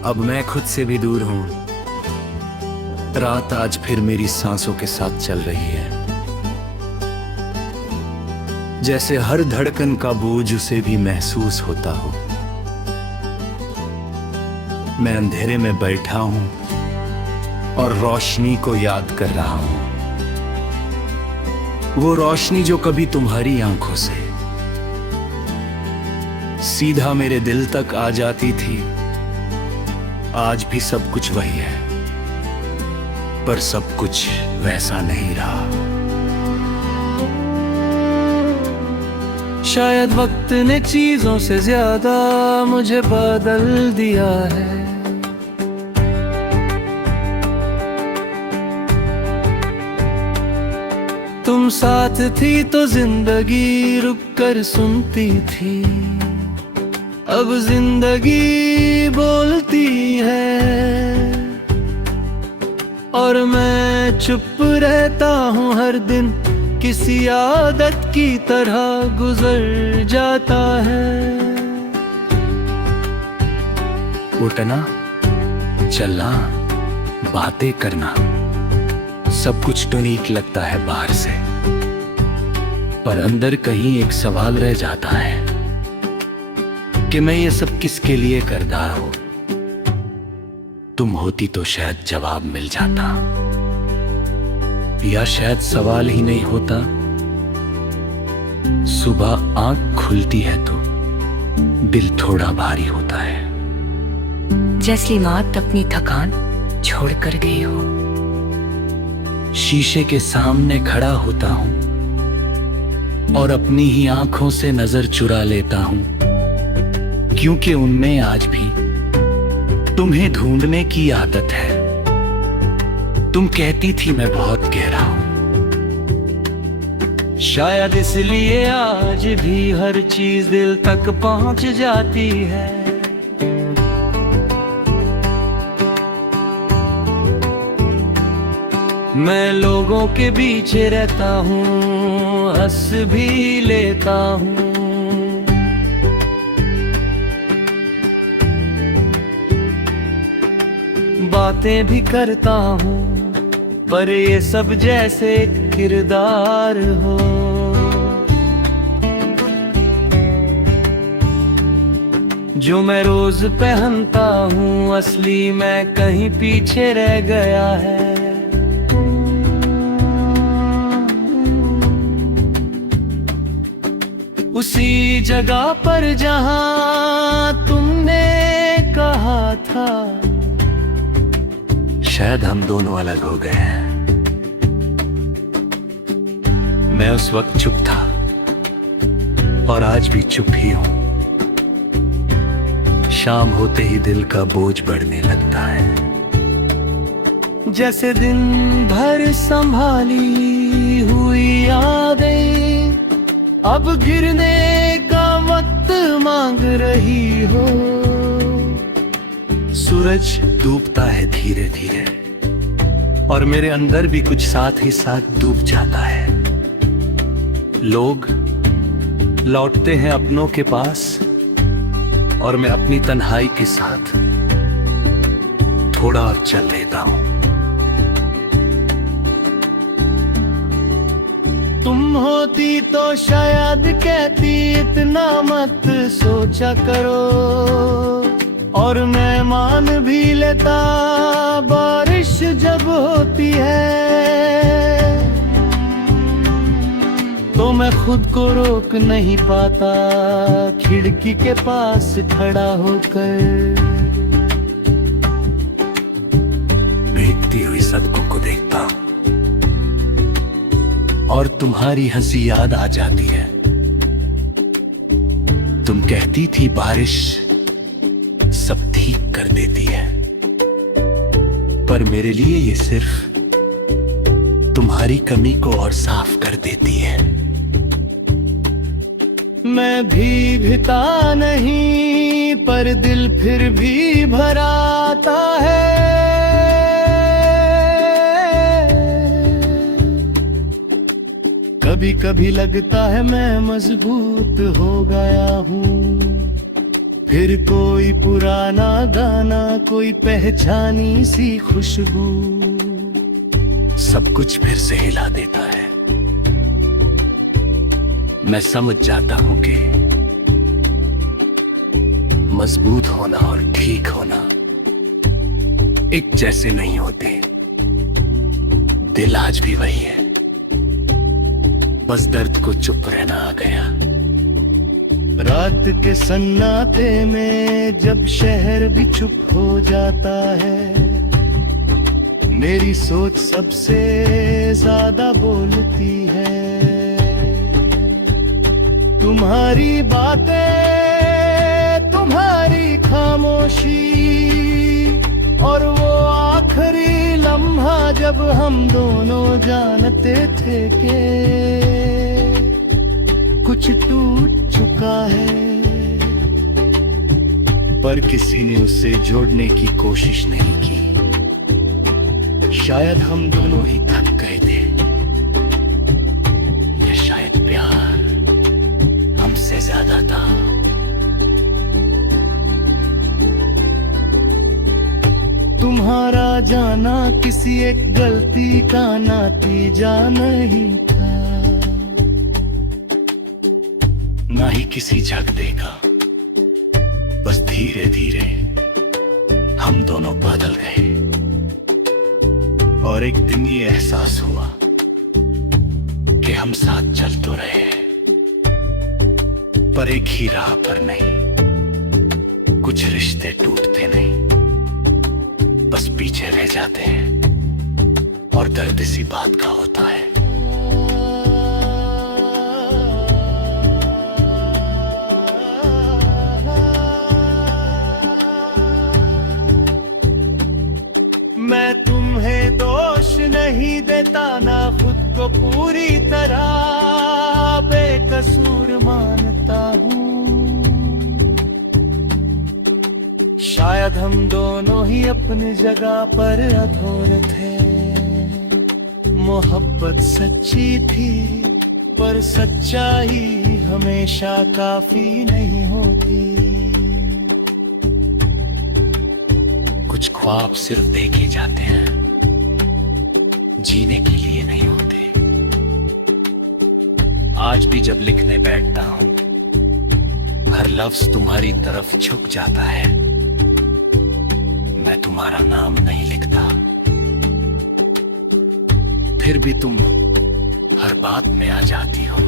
अब मैं खुद से भी दूर हूं। रात आज फिर मेरी सांसों के साथ चल रही है, जैसे हर धड़कन का बोझ उसे भी महसूस होता हो। मैं अंधेरे में बैठा हूं और रोशनी को याद कर रहा हूं, वो रोशनी जो कभी तुम्हारी आंखों से सीधा मेरे दिल तक आ जाती थी। आज भी सब कुछ वही है, पर सब कुछ वैसा नहीं रहा। शायद वक्त ने चीजों से ज्यादा मुझे बदल दिया है। तुम साथ थी तो जिंदगी रुक कर सुनती थी, अब जिंदगी बोलती है और मैं चुप रहता हूँ। हर दिन किसी आदत की तरह गुजर जाता है। उठना, चलना, बातें करना, सब कुछ तो नीक लगता है बाहर से, पर अंदर कहीं एक सवाल रह जाता है कि मैं ये सब किसके लिए कर रहा हूं। तुम होती तो शायद जवाब मिल जाता, या शायद सवाल ही नहीं होता। सुबह आंख खुलती है तो दिल थोड़ा भारी होता है, जैसी मात अपनी थकान छोड़ कर गई हो। शीशे के सामने खड़ा होता हूं और अपनी ही आंखों से नजर चुरा लेता हूं, क्योंकि उनमें आज भी तुम्हें ढूंढने की आदत है। तुम कहती थी मैं बहुत गहरा हूं, शायद इसलिए आज भी हर चीज दिल तक पहुंच जाती है। मैं लोगों के बीच रहता हूँ, हंस भी लेता हूँ, बातें भी करता हूँ, पर ये सब जैसे किरदार हो। जो मैं रोज पहनता हूँ, असली मैं कहीं पीछे रह गया है। उसी जगह पर जहां तुमने कहा था, शायद हम दोनों अलग हो गए हैं। मैं उस वक्त चुप था और आज भी चुप ही हूं। शाम होते ही दिल का बोझ बढ़ने लगता है, जैसे दिन भर संभाली हुई यादें अब गिरने का वक्त मांग रही हो। सूरज डूबता है धीरे धीरे और मेरे अंदर भी कुछ साथ ही साथ डूब जाता है। लोग लौटते हैं अपनों के पास और मैं अपनी तन्हाई के साथ थोड़ा और चल लेता हूं। तुम होती तो शायद कहती इतना मत सोचा करो, और मैं मान भी लेता बारिश जब होती है तो मैं खुद को रोक नहीं पाता, खिड़की के पास खड़ा होकर भीगती हुई सड़कों को देखता हूं और तुम्हारी हंसी याद आ जाती है। तुम कहती थी बारिश सब ठीक कर देती है, पर मेरे लिए ये सिर्फ तुम्हारी कमी को और साफ कर देती है। मैं भीगता नहीं पर दिल फिर भी भराता है। कभी कभी लगता है मैं मजबूत हो गया हूँ, फिर कोई पुराना गाना, कोई पहचानी सी खुशबू, सब कुछ फिर से हिला देता है। मैं समझ जाता हूं कि मजबूत होना और ठीक होना एक जैसे नहीं होते। दिल आज भी वही है, बस दर्द को चुप रहना आ गया। रात के सन्नाटे में जब शहर भी चुप हो जाता है, मेरी सोच सबसे ज्यादा बोलती है। तुम्हारी बातें, तुम्हारी खामोशी, और वो आखिरी लम्हा जब हम दोनों जानते थे कि कुछ टूट चुका है, पर किसी ने उसे जोड़ने की कोशिश नहीं की। शायद हम दोनों ही थक गए थे, या शायद प्यार हमसे ज्यादा था। तुम्हारा जाना किसी एक गलती का नतीजा नहीं था, ना ही किसी झगड़े का। बस धीरे धीरे हम दोनों बदल गए, और एक दिन ये एहसास हुआ कि हम साथ चल तो रहे हैं, पर एक ही राह पर नहीं। कुछ रिश्ते टूटते नहीं, बस पीछे रह जाते हैं, और दर्द इसी बात का होता है। मैं तुम्हें दोष नहीं देता, ना खुद को पूरी तरह बेकसूर मानता हूँ। शायद हम दोनों ही अपनी जगह पर अधूरे थे। मोहब्बत सच्ची थी, पर सच्चाई हमेशा काफी नहीं होती। कुछ ख्वाब सिर्फ देखे जाते हैं, जीने के लिए नहीं होते। आज भी जब लिखने बैठता हूं, हर लफ्ज तुम्हारी तरफ झुक जाता है। मैं तुम्हारा नाम नहीं लिखता, फिर भी तुम हर बात में आ जाती हो।